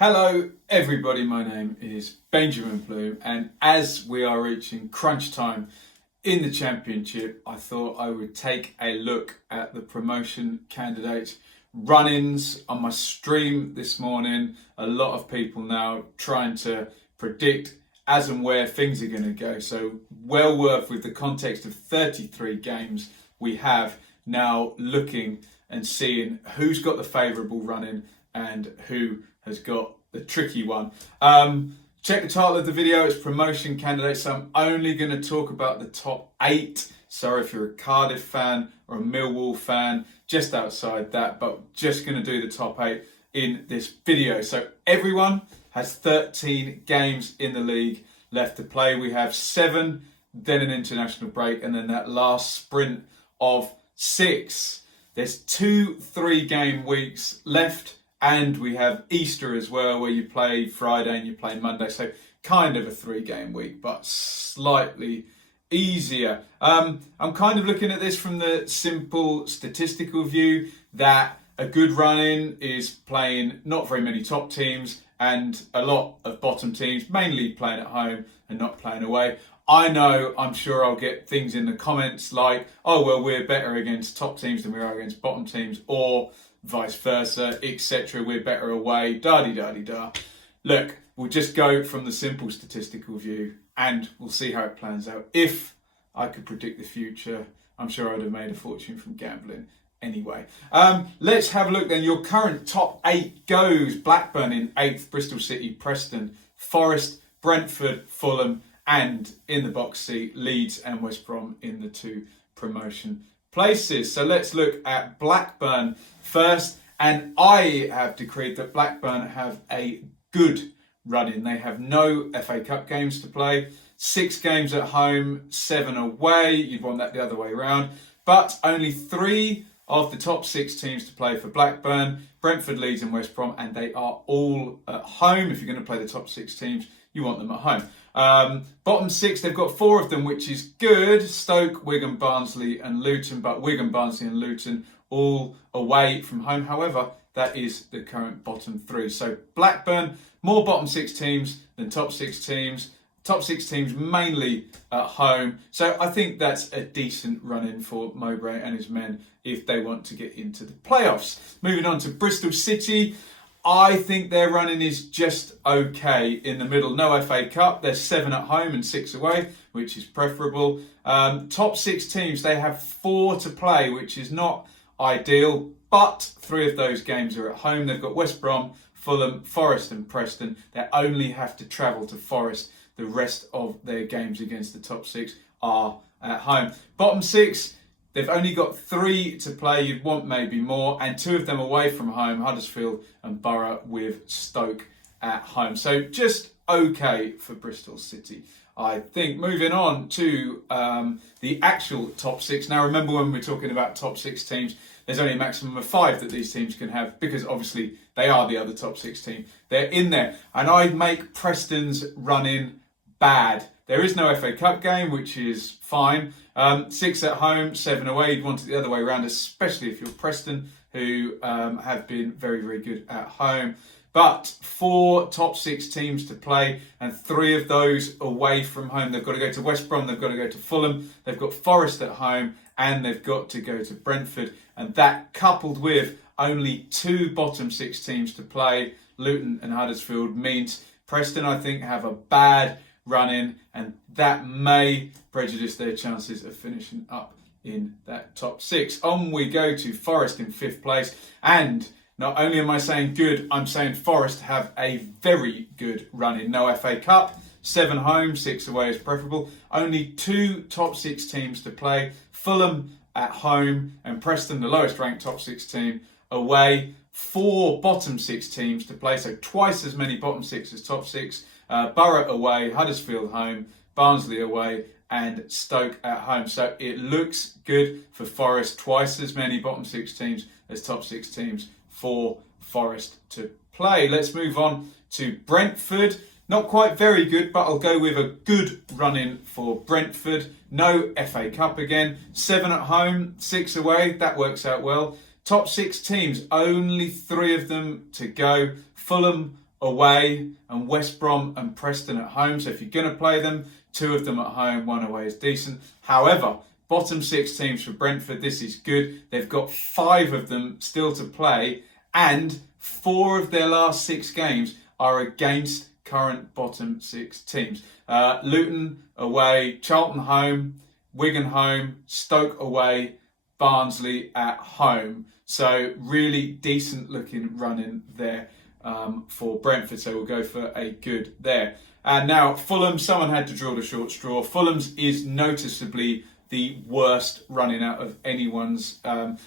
Hello everybody, my name is Benjamin Bloom, and as we are reaching crunch time in the Championship, I thought I would take a look at the promotion candidates run-ins on my stream this morning. A lot of people now trying to predict as and where things are going to go, so well worth, with the context of 33 games we have now, looking and seeing who's got the favourable run-in and who has got the tricky one. Check the title of the video, it's promotion candidates, so I'm only going to talk about the top 8. Sorry if you're a Cardiff fan or a Millwall fan, just outside that, but just going to do the top 8 in this video. So everyone has 13 games in the league left to play. We have 7, then an international break, and then that last sprint of 6. There's 2 3-game weeks left. And we have Easter as well, where you play Friday and you play Monday. So kind of a 3-game week, but slightly easier. I'm kind of looking at this from the simple statistical view that a good run-in is playing not very many top teams and a lot of bottom teams, mainly playing at home and not playing away. I'm sure I'll get things in the comments like, oh, well, we're better against top teams than we are against bottom teams, or vice versa, etc. We're better away, da-di-da-di-da. Look, we'll just go from the simple statistical view and we'll see how it plans out. If I could predict the future, I'm sure I'd have made a fortune from gambling anyway. Let's have a look then. Your current top 8 goes: Blackburn in 8th, Bristol City, Preston, Forest, Brentford, Fulham, and in the box seat, Leeds and West Brom in the 2 promotion places. So let's look at Blackburn first, and I have decreed that Blackburn have a good run-in. They have no FA Cup games to play, 6 games at home, 7 away. You'd want that the other way around, but only 3 of the top 6 teams to play for Blackburn: Brentford, Leeds and West Brom, and they are all at home. If you're going to play the top 6 teams, you want them at home. Bottom 6, they've got 4 of them, which is good: Stoke, Wigan, Barnsley and Luton, but Wigan, Barnsley and Luton all away from home. However, that is the current bottom 3. So Blackburn, more bottom 6 teams than top 6 teams. Top 6 teams mainly at home. So I think that's a decent run-in for Mowbray and his men if they want to get into the playoffs. Moving on to Bristol City. I think their running is just okay in the middle. No FA Cup. There's 7 at home and 6 away, which is preferable. Top 6 teams, they have 4 to play, which is not ideal, but 3 of those games are at home. They've got West Brom, Fulham, Forest and Preston. They only have to travel to Forest. The rest of their games against the top 6 are at home. Bottom 6, they've only got 3 to play. You'd want maybe more, and 2 of them away from home: Huddersfield and Borough, with Stoke at home. So just okay for Bristol City, I think. Moving on to the actual top 6. Now, remember, when we're talking about top 6 teams, there's only a maximum of 5 that these teams can have, because obviously they are the other top 6 team. They're in there, and I'd make Preston's run-in bad. There is no FA Cup game, which is fine. 6 at home, 7 away. You'd want it the other way around, especially if you're Preston, who have been very, very good at home. But 4 top 6 teams to play, and 3 of those away from home. They've got to go to West Brom, they've got to go to Fulham, they've got Forest at home, and they've got to go to Brentford. And that, coupled with only 2 bottom 6 teams to play, Luton and Huddersfield, means Preston, I think, have a bad run-in, and that may prejudice their chances of finishing up in that top 6. On we go to Forest in 5th place, and not only am I saying good, I'm saying Forest have a very good run-in. No FA Cup, 7 home, 6 away is preferable. Only 2 top 6 teams to play: Fulham at home and Preston, the lowest ranked top 6 team, away. 4 bottom 6 teams to play, so twice as many bottom 6 as top 6. Borough away, Huddersfield home, Barnsley away and Stoke at home. So it looks good for Forest. Twice as many bottom 6 teams as top 6 teams for Forest to play. Let's move on to Brentford. Not quite very good, but I'll go with a good run-in for Brentford. No FA Cup again. 7 at home, 6 away. That works out well. Top 6 teams, only 3 of them to go. Fulham away, and West Brom and Preston at home. So if you're going to play them, 2 of them at home, 1 away is decent. However, bottom 6 teams for Brentford, this is good. They've got 5 of them still to play, and 4 of their last 6 games are against current bottom 6 teams. Luton away, Charlton home, Wigan home, Stoke away, Barnsley at home. So really decent looking running there for Brentford. So we'll go for a good there. And now Fulham, someone had to draw the short straw. Fulham's is noticeably the worst running out of anyone's.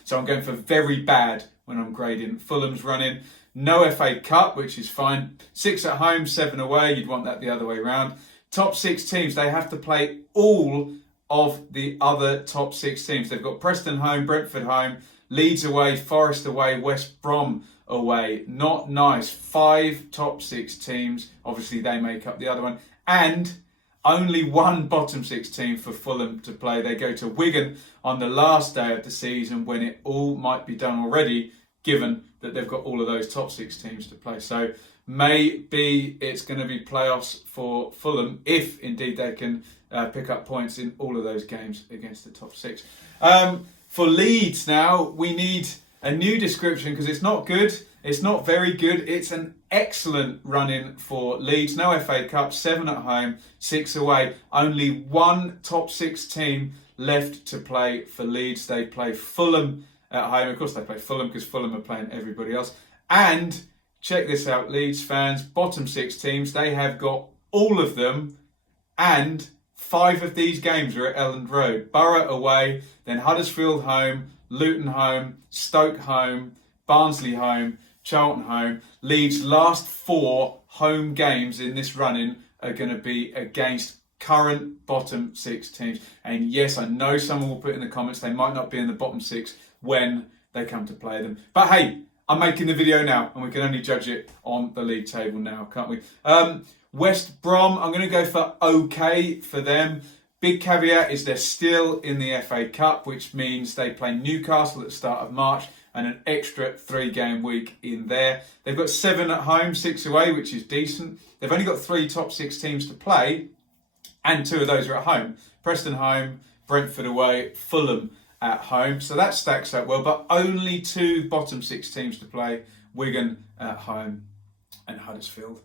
So I'm going for very bad when I'm grading Fulham's running. No FA Cup, which is fine. 6 at home, 7 away. You'd want that the other way around. Top 6 teams, they have to play all of the other top 6 teams. They've got Preston home, Brentford home, Leeds away, Forest away, West Brom away. Not nice. 5 top 6 teams. Obviously, they make up the other one. And only 1 bottom 6 team for Fulham to play. They go to Wigan on the last day of the season when it all might be done already, given that they've got all of those top 6 teams to play. So maybe it's going to be playoffs for Fulham if indeed they can pick up points in all of those games against the top 6. For Leeds now, we need a new description because it's not good. It's not very good. It's an excellent run-in for Leeds. No FA Cup, 7 at home, 6 away. Only 1 top 6 team left to play for Leeds. They play Fulham at home. Of course, they play Fulham because Fulham are playing everybody else. And check this out, Leeds fans, bottom 6 teams, they have got all of them, and 5 of these games are at Elland Road. Borough away, then Huddersfield home, Luton home, Stoke home, Barnsley home, Charlton home. Leeds' last 4 home games in this run-in are going to be against current bottom 6 teams. And yes, I know someone will put in the comments they might not be in the bottom 6 when they come to play them. But hey, I'm making the video now and we can only judge it on the league table now, can't we? West Brom, I'm going to go for okay for them. Big caveat is they're still in the FA Cup, which means they play Newcastle at the start of March and an extra 3-game week in there. They've got 7 at home, 6 away, which is decent. They've only got 3 top 6 teams to play, and 2 of those are at home. Preston home, Brentford away, Fulham at home. So that stacks up well, but only 2 bottom 6 teams to play. Wigan at home and Huddersfield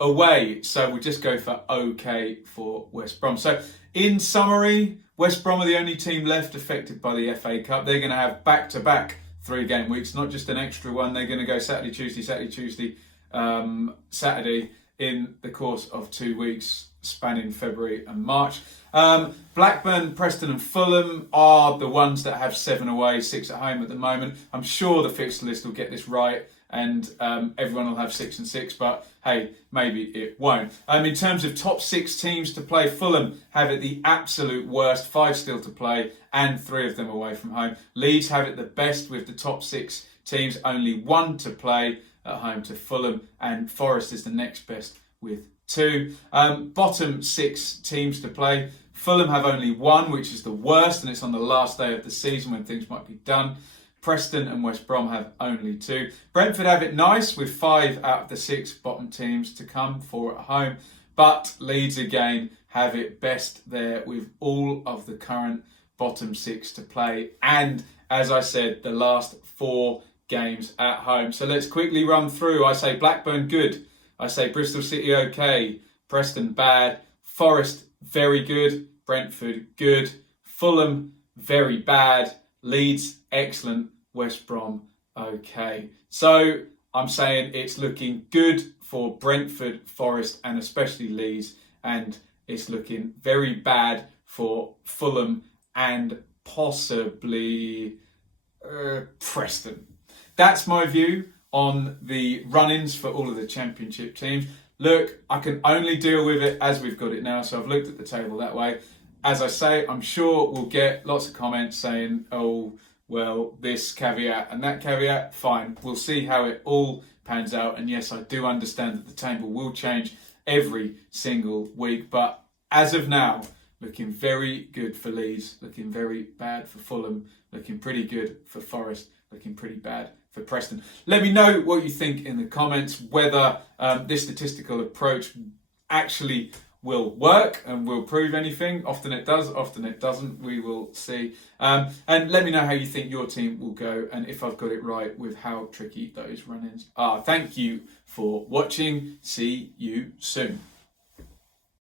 away. So we'll just go for okay for West Brom. So in summary, West Brom are the only team left affected by the FA Cup. They're going to have back-to-back 3-game weeks, not just an extra one. They're going to go Saturday, Tuesday, Saturday in the course of 2 weeks, spanning February and March. Blackburn, Preston and Fulham are the ones that have 7 away, 6 at home at the moment. I'm sure the fixture list will get this right and everyone will have 6 and 6, but hey, maybe it won't. In terms of top 6 teams to play, Fulham have it the absolute worst, 5 still to play and 3 of them away from home. Leeds have it the best with the top 6 teams, only 1 to play at home to Fulham, and Forest is the next best with 2. Bottom 6 teams to play. Fulham have only 1, which is the worst, and it's on the last day of the season when things might be done. Preston and West Brom have only 2. Brentford have it nice with 5 out of the 6 bottom teams to come, 4 at home. But Leeds again have it best there with all of the current bottom 6 to play. And as I said, the last 4 games at home. So let's quickly run through. I say Blackburn good. I say Bristol City okay. Preston bad. Forest very good. Brentford good. Fulham very bad. Leeds excellent. West Brom okay. So I'm saying it's looking good for Brentford, Forest and especially Leeds, and it's looking very bad for Fulham and possibly Preston. That's my view on the run-ins for all of the championship teams. Look, I can only deal with it as we've got it now, so I've looked at the table that way. As I say, I'm sure we'll get lots of comments saying, oh, well, this caveat and that caveat. Fine, we'll see how it all pans out. And yes, I do understand that the table will change every single week. But as of now, looking very good for Leeds, looking very bad for Fulham, looking pretty good for Forest, looking pretty bad for Preston. Let me know what you think in the comments, whether this statistical approach actually will work and will prove anything. Often it does, often it doesn't. We will see. And let me know how you think your team will go and if I've got it right with how tricky those run-ins are. Thank you for watching. See you soon.